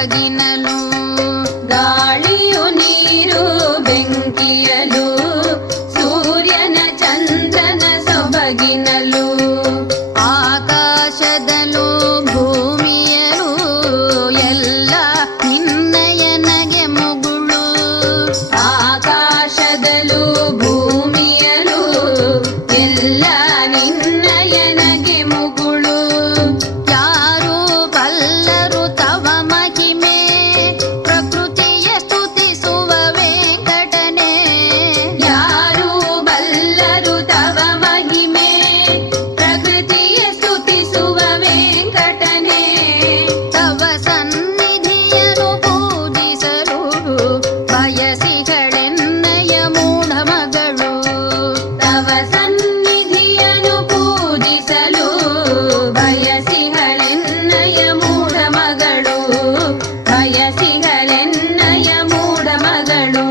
ಸೊಬಗಿನಲು ಗಾಳಿಯು ನೀರು ಬೆಂಕಿಯಲು ಸೂರ್ಯನ ಚಂದ್ರನ ಸೊಬಗಿನಲು ಆಕಾಶದಲು ಭೂಮಿಯಲು ಎಲ್ಲ ನಿನ್ನಯ ನಗೆ ಮುಗುಳು ಆಕಾಶದಲು ಭೂಮಿಯಲು ಎಲ್ಲ ನಿನ್ನಯ ನಗೆ ಮುಗುಳು ಯಾರು ಬಲ್ಲರು ತವ ಮಹಿಮೆ ಪ್ರಕೃತಿಯ ಸ್ತುತಿಸುವ ವೆಂಕಟನೆ ಯಾರು ಬಲ್ಲರು ತವ ಮಹಿಮೆ ಪ್ರಕೃತಿಯ ಸ್ತುತಿಸುವ ವೆಂಕಟನೆ ತವ ಸನ್ನಿಧಿಯನು ಪೂಜಿಸಲು ಬಯಸಿಗಳೆನ್ನಯ ಮೂಢ ಮಗಳು ತವ ಸನ್ನಿಧಿಯನು ಪೂಜಿಸಲು ಬಯಸಿಗಳೆನ್ನಯ ಮೂಢ ಮಗಳು ಬಯಸಿಗಳೆನ್ನಯ ಮೂಢ ಮಗಳು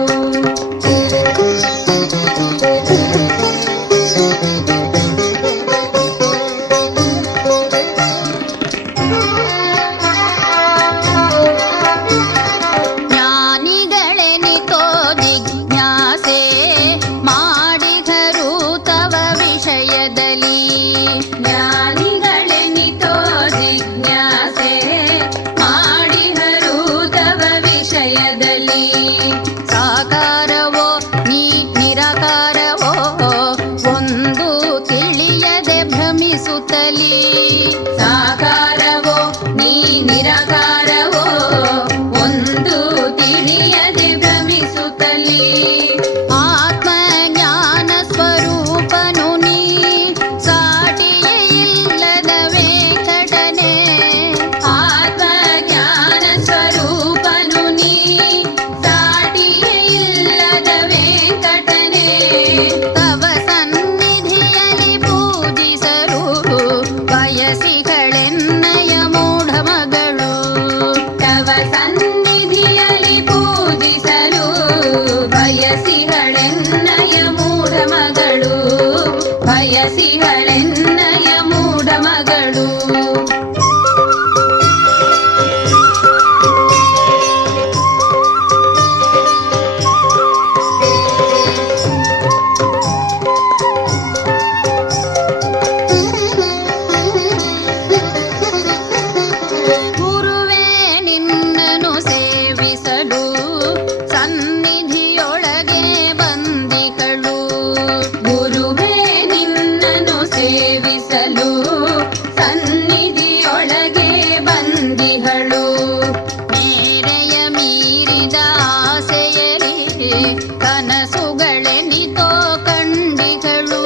ಜ್ಞಾನಿಗಳೆನಿತೋ ಜಿಜ್ಞಾಸೆ ಮಾಡಿದರು ತವ ವಿಷಯದಲ್ಲಿ ಜ್ಞಾನಿಗಳೆನಿತೋ ಜಿಜ್ಞಾಸೆ ಮಾಡಿದರು ತವ ವಿಷಯದಲ್ಲಿ ಸಾಕಾರವೋ ನೀ ನಿರಾಕಾರವೋ ಒಂದು ತಿಳಿಯದೆ ಭ್ರಮಿಸುತ್ತಲೀ ಸಾಕಾರವೋ ನೀ ನಿರಾಕಾರವೋ ಒಂದು ತಿಳಿಯದೆ ಭ್ರಮಿಸುತ್ತಲೀ ಆತ್ಮಜ್ಞಾನ ಸ್ವರೂಪನು ನೀ ಸಾಟಿಯೇ ಇಲ್ಲದ ವೆಂಕಟನೆ ಆತ್ಮಜ್ಞಾನ ಸ್ವರೂಪನು ನೀ ಸಾಟಿಯೇ ಇಲ್ಲದ ವೆಂಕಟನೆ ತವ ಸನ್ನಿಧಿಯಲ್ಲಿ ಪೂಜಿಸಲು ಬಯಸಿಗಳೆನ್ನಯ ಮೂಢ ಮಗಳು ತವ ಸನ್ನಿಧಿಯಲ್ಲಿ ಪೂಜಿಸಲು ಬಯಸಿಗಳೆನ್ನಯ ಮೂಢ ಮಗಳು ಬಯಸಿಗಳೆನ್ನಯ ಮೂಢ ಮಗಳು ಗುರುವೇ ನಿನ್ನನು ಸೇವಿಸಲು ಸನ್ನಿಧಿಯೊಳಗೆ ಬಂದಿಗಳು ಗುರುವೇ ನಿನ್ನನು ಸೇವಿಸಲು ಸನ್ನಿಧಿಯೊಳಗೆ ಬಂದಿಗಳು ಮೇರೆಯ ಮೀರಿದ ಆಸೆಯಲಿ ಕನಸುಗಳೆನಿತೋ ಕಂಡಿಗಳು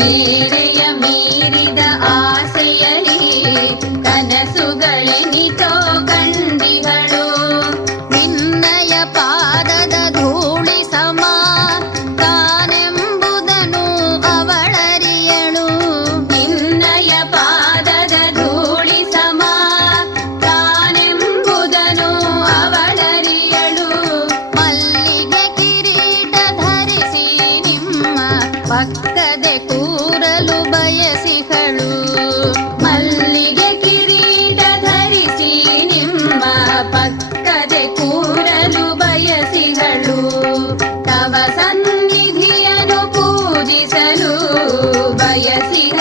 ಮೇರೆಯ ಮೀರಿದ ಆಸೆಯಲಿ ಕನಸುಗಳೆನಿತೋ ಕಂಡಿಗಳು ನಿನ್ನಯ ಪಾದದ ಧೂಳಿ ಸಮ ತಾನೆಂಬುದನು ಅವಳರಿಯಳು ನಿನ್ನಯ ಪಾದದ ಧೂಳಿ ಸಮ ತಾನೆಂಬುದನು ಅವಳರಿಯಳು ಮಲ್ಲಿಗೆ ಕಿರೀಟ ಧರಿಸಿ ನಿಮ್ಮ ಪಕ್ಕದೆ ಕೂರಲು ಬಯಸಿಗಳು ಮಲ್ಲಿಗೆ ಕಿರೀಟ ಧರಿಸಿ ನಿಮ್ಮ ಪಕ್ಕದೆ ಕೂರಲು ಬಯಸಿಗಳು ತವ ಸನ್ನಿಧಿಯನು ಪೂಜಿಸಲು ಬಯಸಿಗಳು